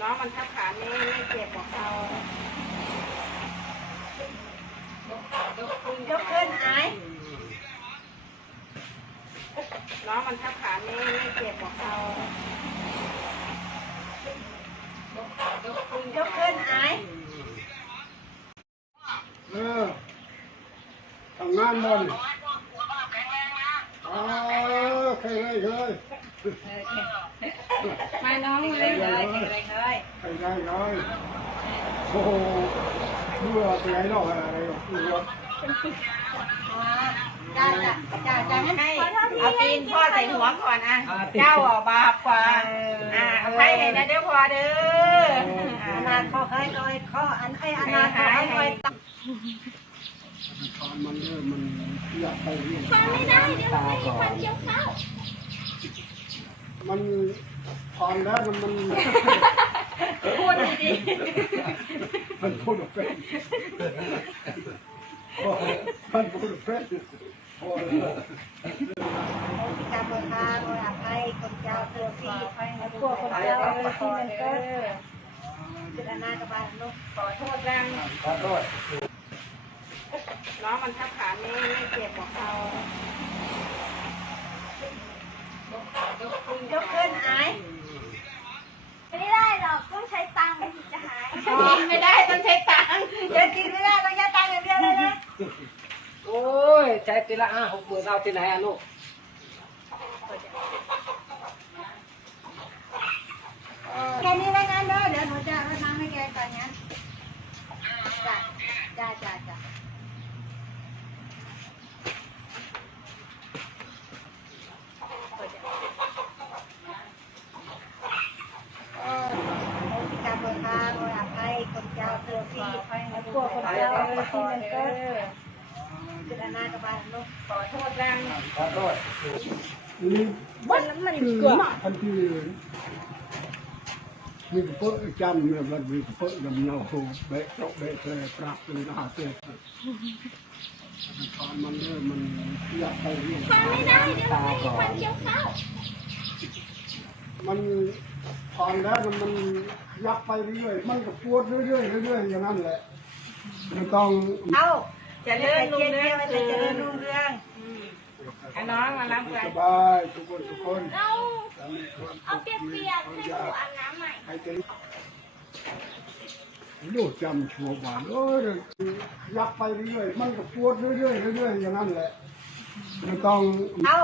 น้องมันทับขาไม่ไม่เจ็บของเขายกขึ้นไอ้น้องมันทับขาไม่ไม่เจ็บของเขายกขึ้นไอ้เออทำงานบอลอ๋อเคยเคยเคย มาน้องเล่นเลเลยยเก่งเลยเลยเคยได้เลยโอ้โหเมื่อไปไหนหรอกอะไรหรอกเมื่อจ้าจ้าจ้าจ้าให้เอาตีนพ่อใส่หัวก่อนอะเจ้าอะบาปกว่าอ่าเอาให้ให้นะเดี๋ยวพอเด้ออนาคตให้หน่อยข้ออันไอ้อนาคตให้หน่อยตัตอนมันเริ่มมันอยากไปเรียนไม่ได้เดี๋ยวมันไม่มีฟันเคี้ยวข้าวมัน พอนแล้วมันมันพูดดีมันพูดออกเป็นมันพูดออกเป็นโอ้ยๆการเปิดทางอภัยคนเจ้าเธอพี่ให้พวกคนเจ้าที่มันก็จุดอนาคตบ้านลูกขอโทษรังขอโทษน้องมันทับขาไม่ไม่เจ็บของเขายกขึ้นไอ้ ไม่ได้หรอกต้องใช้ตังค์ถึงจะหายกินไม่ได้ต้องใช้ตังค์เดี๋ยวกินไม่ได้ต้องใช้ตังค์อย่างเดียวเลยนะโอ้ยใจตีละห้าหกหมื่นเอาที่ไหนอะลูกแค่นี้แล้วกันเด้อเดี๋ยวหนูจะเอาน้ำให้แกก่อนนะจ้าจ้าจ้าจ้าการเปิดทางอภัยคนเจ้าเธอพี่ให้พวกคนเจ้าที่มันก็จุดอนาคตบ้านลูก ขอโทษรังขอโทษนี่มันมันคือเกือบทันทีมีเพิ่จำเนี่ยมันมีเพิ่จำเนาโหเบะตกเบะเลยปรับเลยนะฮะเจ้ตอนมันเริ่มมันอยากไปเรียนฟันไม่ได้เดี๋ยวมันไม่มีฟันเคี้ยวข้าวมันพอนแล้วมันมันยักไปเรื่อยมันก็ปวดเรื่อยๆเรื่อยๆอย่างนั้นแหละไม่ต้องเอาจะเลื่อนลุงเลื่อนจะคืเจริญนรุ่งเรือง ให้น้องมารับไปสบายทุกคนทุกคนเราเอาเปียกๆให้หนูอาบน้ำใหม่ให้เจดูจำชัวร์หวานเอ้ยยักไปเรื่อยมันก็ปวดเรื่อยๆเรื่อยๆอย่างนั้นแหละ ไม่ต้อง เอา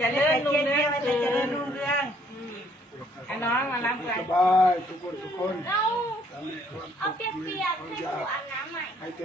จะเลื่อนลุงเลื่อนจะคืเจริญนรุ่งเรืองให้น้องมารับไปสบายทุกคนทุกคนเราเอาเปียกๆให้หนูอาบน้ำใหม่ให้เจ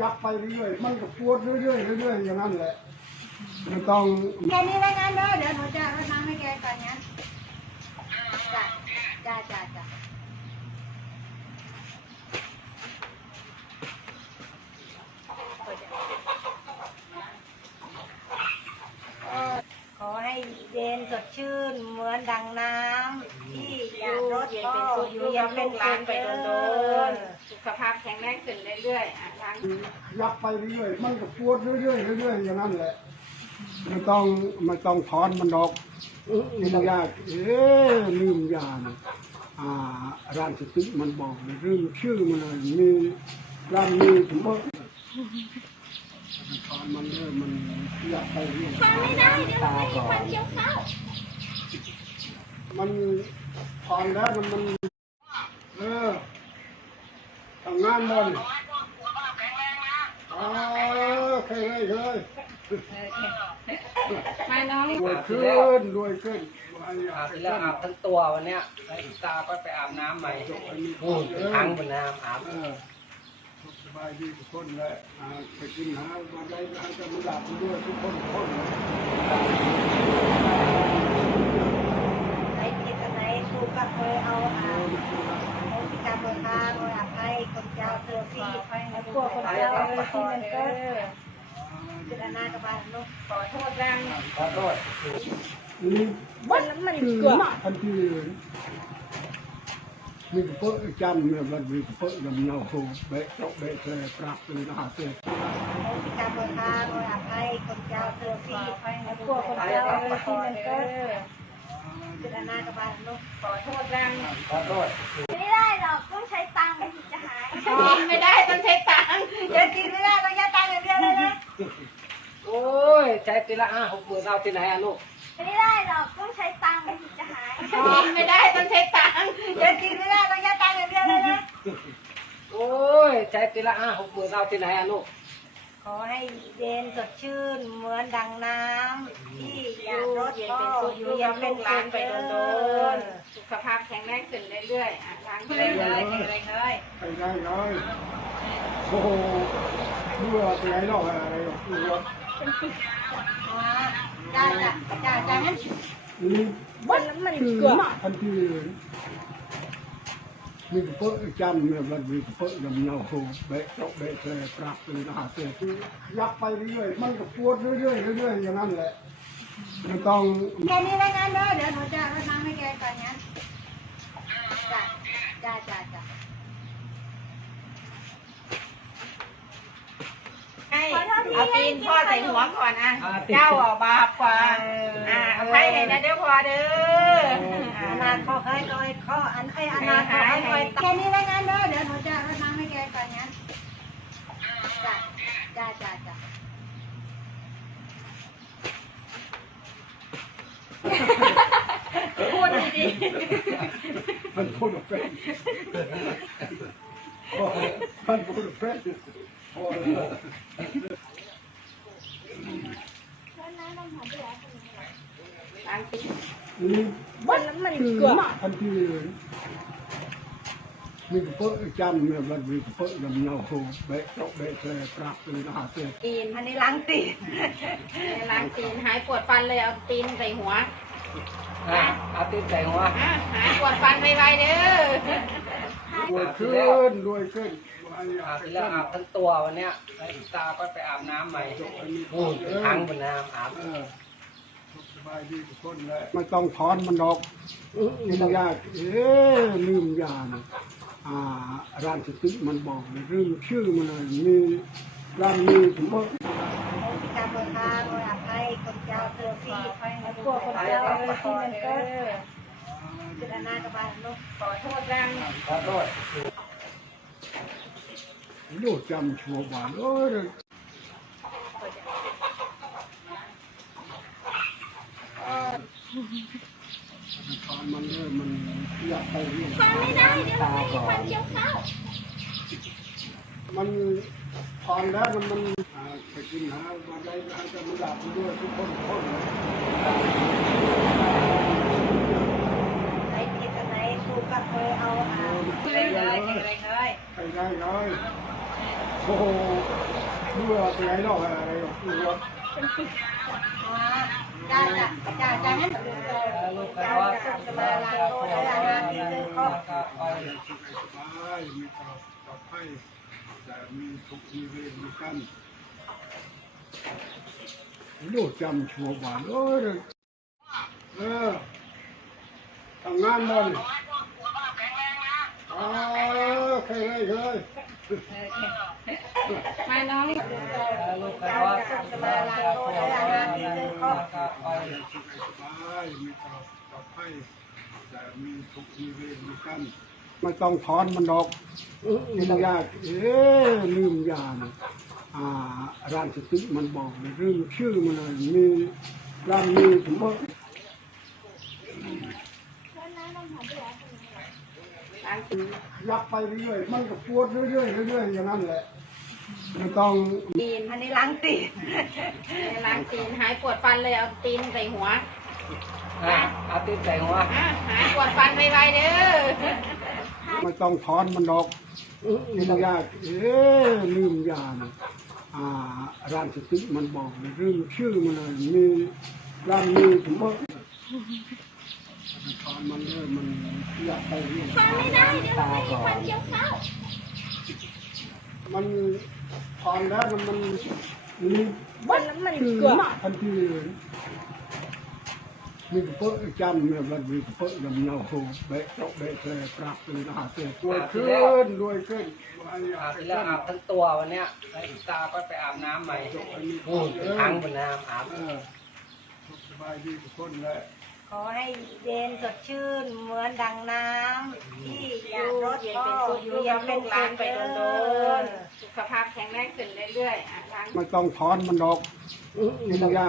ยักไปเรื่อยมันก็ปวดเรื่อยๆเรื่อยๆอย่างนั้นแหละ ไม่ต้องแค่นี้แล้วกันเด้อเดี๋ยวหนูจะเอาน้ำให้แกก่อนนะจ้าจ้าจ้าจ้าขอให้เย็นสดชื่นเหมือนดังน้ำที่หยาดรถเย็นก็เป็นสุขออยู่ยู่ยัยังงเป็เป็นนร้าร้านนไปไปโดโดนนๆสุขภาพแข็งแรงขึ้นเรื่อยๆอะรังยักไปเรื่อยมันก็ปวดเรื่อยๆเรื่อยๆอย่างนั้นแหละ ไม่ต้องไม่ต้องถอนมันดอกกินยาเอ๊ะลืมยานะอ่าร้านสติมันบอกเลยลืมชื่อมันเลยมีร้านมีผมบอกถอนมันเริ่มมันอยากไปเรื่อยฟันไม่ได้เดี๋ยวมันไม่มีฟันเคี้ยวข้าวมันถอนแล้วมันมันเออทำงานบอล อ๋อเคยเคยมาน้องรวยขึ้นรวยขึ้นอาบขึ้ที่นแล้วอาบทั้งตัววันเนี้ยไอ้ตาก็ไปอาบน้ำใหม่นู่นทั้งบนน้ำอาบสบายดีทุกคนแหละอ่าไปกินหามาได้ให้กันมันหลับด้วยทุกคนทุกคนเลย ไหนผิดอันไหนถูกก็เคยเอาอาโมสิกรรมเบิกทางอภัยคนเจ้าเธอพี่ให้พวกคน เจ้าที่มันก็จุดอนาคตบ้านลูกขอโทษรังขอโทษนี่มันมันคือเกือบทันทีมีเพิ่จำเนี่ยมันมีเพิ่จำเนาโหเบะตกเบะเลยปรับเลยนะฮะเจ้โมสิกรรมเบิกทางอภัยคนเจ้าเธอพี่พวกคนเจ้าที่มันก็จุดอนากระบาลลูกขอโทษรังขอโทษไม่ได้หรอกต้องใช้ตังค์มันถึงจะหายไม่ได้ต้องใช้ตังค์ ใช้ปีละห้าหกหมื่นเอาที่ไหนอะลูกไม่ได้หรอกต้องใช้ตังค์มันถึงจะหายกินไม่ได้ต้องใช้ตังค์เดินกินไม่ได้ต้องยัดตังค์อย่างเดียวเลยนะโอ้ยใช้ปีละห้าหกหมื่นเอาที่ไหนอะลูกขอให้เย็นสดชื่นเหมือนดังน้ำที่หยาดรถเย็นพ่อเป็นสุขออยู่ยู่เย็ยันงเป็ลูนกหสุลานขไปเดิโดนนๆสุขภาพแข็งแรงขึ้นเรื่อยๆอะล้างๆเลเลยยเลยเลยเลยไปได้เลยโอ้โหเมื่อไปไหนหรอกอะไรหรอกเมื่อ จ้าจ้าจ้าจ้างั้นนี่มันมันคือเกือบทันทีมีกระเป๋าจำเนี่ยมันมีกระเป๋าลำเนาโหเบะตเบะเทปรับเลยนะฮะเตะยักไปเรื่อยมันก็ปวดเรื่อยๆเรื่อยๆอย่างนั้นแหละไม่ต้องแค่นี้รายงานเด้อเดี๋ยวหนูจะไปทำให้แกก่อนนจ้จ้าจ้าจ้า ให้ เอาตีนพ่อใส่หัวก่อนอะ เจ้าอะบาปกว่าอะเอาให้ให้นะเด้อพ่อเด้อออะนาคตให้คอยข้ออันไอ้อนาคตให้คอยแค่นี้รายงานเด้อเดี๋ยวหนูจะไปทำให้แกก่อนงั้นจ้าจ้าจ้าจ้าพูดดีมันพูดเป็นมันพูดเป็นๆล้างตีนนี่มันมันคือเกือบทันทีมีกระเป๋าจำเนี่ยมันมีกระเป๋าลำเนาโหเบะตกเบะเทปรับเลยนะฮะเตะตีนอันนี้ล้างตีนล้างตีนหายปวดฟันเลยเอาตีนใส่หัวอะเอาตีนใส่หัวอะหายปวดฟันไวๆเด้อรวยขึ้นรวยขึ้นอาบไปแล้วอาบทั้งตัววันเนี้ยไปอีกตาก็ไปอาบน้ำใหม่นู่นทั้งบนน้ำอาบเออ สบายดีทุกคนเลยไม่ต้องถอนมันดอกกินยาเอ๊ะลืมยานะอ่าร้านสติ๊กมันบอกเลยลืมชื่อมันเลยมีร้านมีผมบอกสิกรรมบนทางโดยอภัยคนเจ้าเธอพี่และพวกคนเจ้าที่มันก็จุดอนากระบาลลูกขอโทษรังขอโทษโยจำชัวบานเอ้ย ถอนมันเลยมันอยากไปเรื่องฟังไม่ได้เดี๋ยวเราไม่มีฟันเจียวเข้ามันถอนแล้วมันมันอ่าไปกินหามาได้ให้จะมันหลับไปด้วยทุกคนทุกคนไหนผิดอันไหนถูกก็เคยเอาอ่าเลยเลยเลยเลยไปได้เลยโอ้โหเมื่อไปไหนหรอกอะไรหรอกเมื่อ จ้าจ้าจ้าจ้างั้นเจ้าก็ว่าจะจะมาลาโลดอาหาคือข้อไปสบายมีตลอดปลอดภัยแต่มีทุกมีเวรมีกันโยจำชัวบานเอ้ยเออทำงานบอลอ๋อเคยเคยมาน้อง กก็เจ้าว่าจะมาลาโลดอาหารที่คือข้อไปสบายมีตลอดปลอดภัยแต่มีทุกมีเวรมีกันไม่ต้องถอนมันดอกกินยาเอ๊ะลืมยานะอ่าร้านสติ๊กมันบอกเลยลืมชื่อมันเลยมีร้านมีผมบอกล้างตีนยักไปเรื่อยๆมันก็ปวดเรื่อยๆเรื่อยๆอย่างนั้นแหละ ไม่ต้องตีนอันนี้ล้างตีนล้างตีนหายปวดฟันเลยเอาตีนใส่หัวอะเอาตีนใส่หัวอะหายปวดฟันไวๆเด้อไม่ต้องถอนมันดอกกินยาเอ๊ะลืมยานะอ่าร้านสติ๊กมันบอกเลยลืมชื่อมันเลยมีร้านมีผมบอกถอนมันเลยมันอยากไปเรื่อยฟังไม่ได้เดี๋ยวเราไม่มีฟันเจียวเข้ามัน ถอนแล้วมันมันมีมันมันเกือบทันทีมีกระเป๋าจำเนี่ยมันมีกระเป๋าลำเนาโหเบะตกเบะเทปรับเลยนะฮะเตะรวขึ้นรวยขึ้นอาบแล้วอาบทั้งตัววันเนี้ยไอีกตาก็ไปอาบน้ำใหม่นู่นทั้งบนน้ำอาบสบายดีทุกคนเลยขอให้เย็นสดชื่นเหมือนดังน้ำที่หยาดรถเย็นก็เป็นสุขอยู่ยังเป็นหลาสุนขไปเด้โดอน สุขภาพแข็งแรงขึ้นเรื่อยๆอะทาง ไม่ต้องถอนมันดอกกินยา